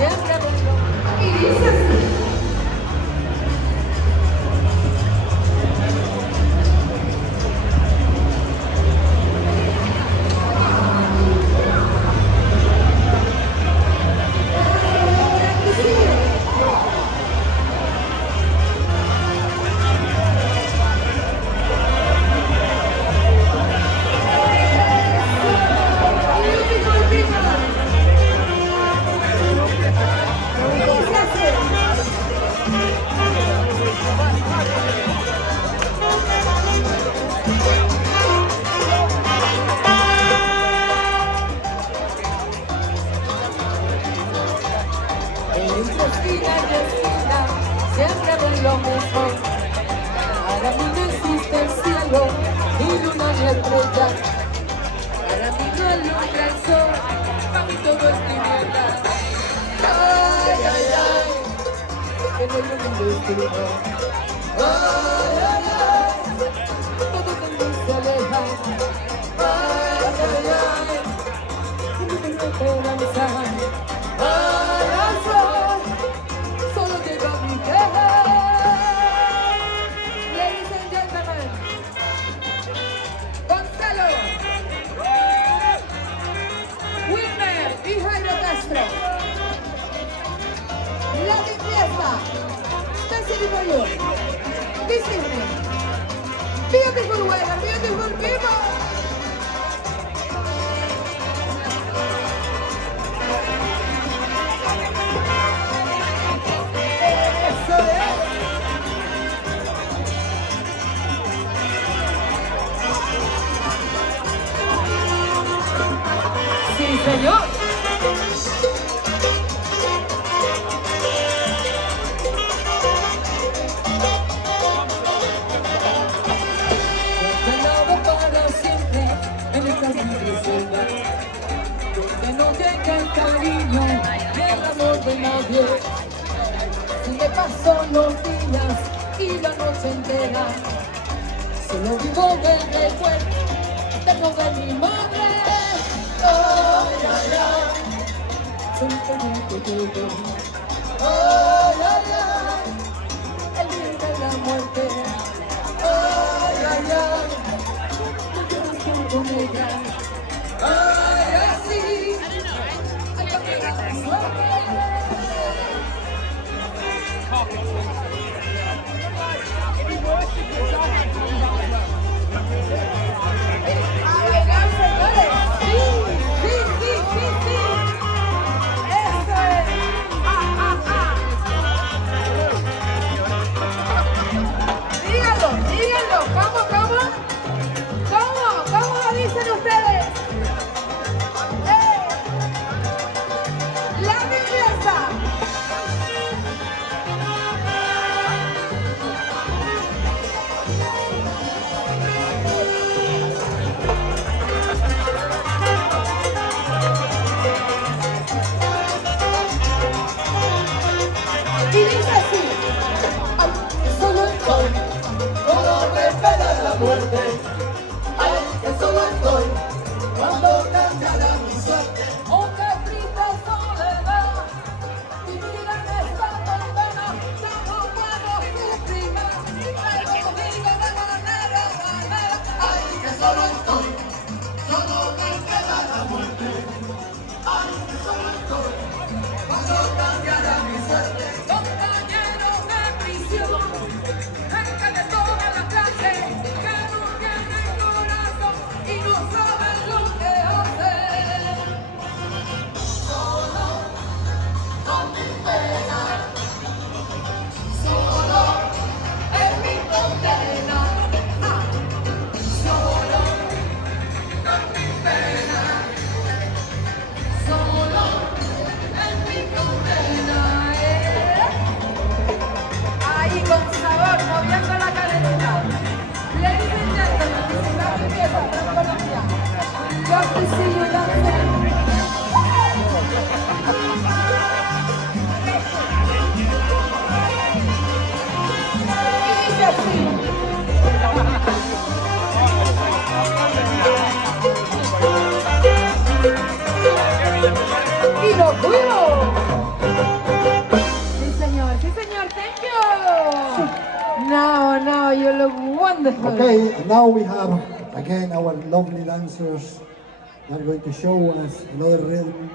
siempre vengo. Y dice así. Siempre ven lo mejor. Para mí no existe el cielo, ni luna ni estrella. Para mí no alumbra el sol, para mí todo es tiniebla. Ay, ay, ay, que no hay un destino. Ay, ay, ay, todo de mí se aleja. Ay, ay, ay, que no tengo esperanza. Ay, al sol, solo llega mi queja. Ladies and gentlemen, Gonzalo, Wilmer y Jairo Castro. Latin Fiesta, especially for you. This evening, beautiful weather, beautiful people. Sí, señor. Ganado para siempre en esta vida, que no llega el cariño ni el amor de nadie. Si me paso los días y la noche entera, solo vivo del recuerdo de mi madre. Ay, ay, ay, simplemente yo. Ay, ay, ay, el día de la muerte. Ay, ay, ay, yo no estoy con ella. Ay, así, ay, ay, ¿Cómo dicen ustedes? ¡La Fiesta! Y dice así: ay, solo estoy, como me espera la muerte. Ay, que solo estoy, cuando cambiará mi suerte. Oh, qué triste soledad, vivir en esta condena. Ya no puedo sufrir más, pero digo de manera. Ay, que solo estoy, solo me queda la muerte. Ay, que solo estoy, cuando cambiará mi suerte. Compañeros de prisión, gente de toda la clase, que no tienen corazón y no saben lo que hacen. Solo con mi pena, solo en mi condena. Solo con mi pena, solo en mi condena. Ahí con sabor, moviendo la cadenita. Ladies and gentlemen, this is Latin Fiesta from Colombia. Love to see you dancing. Y dice así. Y lo fuimos. Wow, you look wonderful. Okay, and now we have again our lovely dancers. They're going to show us another rhythm.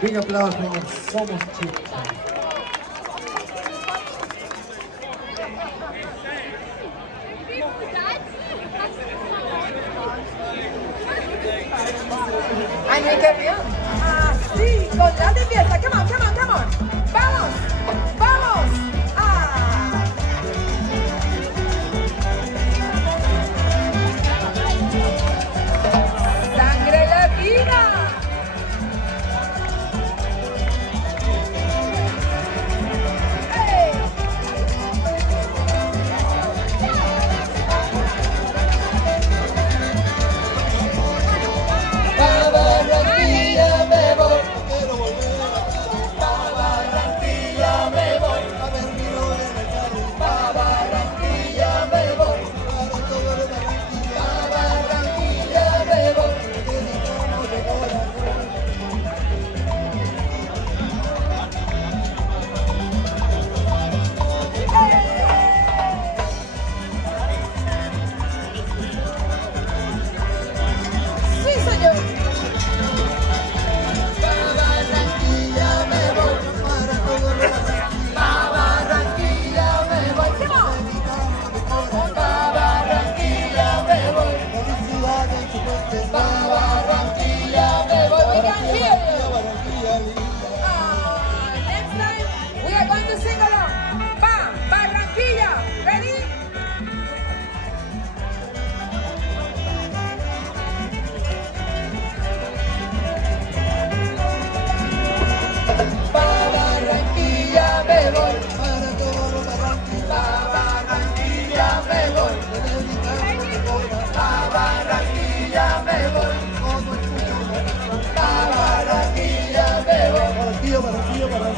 Big applause for Somos Chicos. Ay, no hay que avión. Así, con la de fiesta. Come on, come on, come on. Vamos, vamos.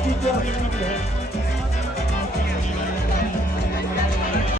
y terrible.